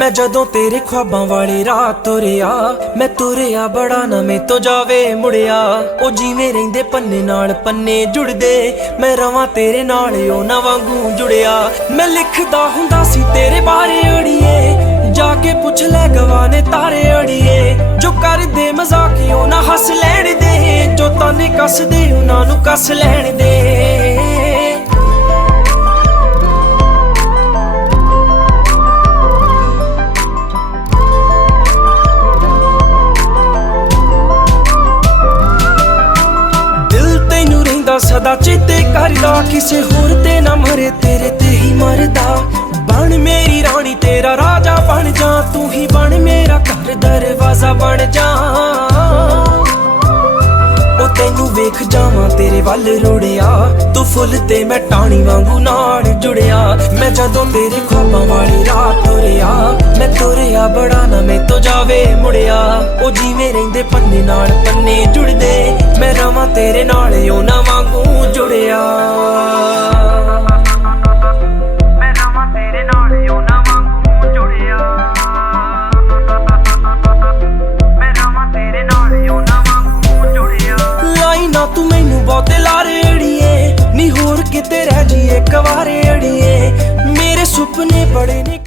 मैं जदों तेरे ख्वाबां वाले राह तुरिया, मैं तुरिया बड़ा ना मैं तो जावे मुड़िया। ओ जिवें रहिंदे पन्ने नाल पन्ने जुड़दे, मैं रवां तेरे नाल ओ ना वांगू जुड़िया। मैं लिखदा हुंदा सी तेरे बारे अड़िए, जाके पुछ ले गवाने तारे अड़िए। जो कर दे मजाकियों ना हस लैण दे, जो ताने कस दे उन्हां नूं कस लैण दे। सदा चेते करदा, किसे होर ते ना मरे तेरे ते ही मरदा। बन मेरी रानी तेरा राजा बन जा, तू ही बन मेरा घर दरवाजा बन जा। ओ तैनू वेख जावां तेरे वल रुड़िया, तू फुल ते मैं टाणी वांगू नाल जुड़िया। मैं जदों तेरे ख्वाबां वाली राह तुरिया, मैं तुरिया बड़ा ना मैं तो जावे मुड़िया। ओ जिवें रहिंदे पन्ने नाल पन्ने जुड़दे, मैं रवां तेरे नाल ओ ना वांगू जुड़िया। मैं रवां तेरे नाल ओ ना वांगू जुड़िया। मैं रवां तेरे नाल ओ ना वांगू जुड़िया। लाई ना तू मैनू बहुते लारे अड़िए, नी होर किते रह जी एक वारे अड़िए। मेरे सुपने बड़े ने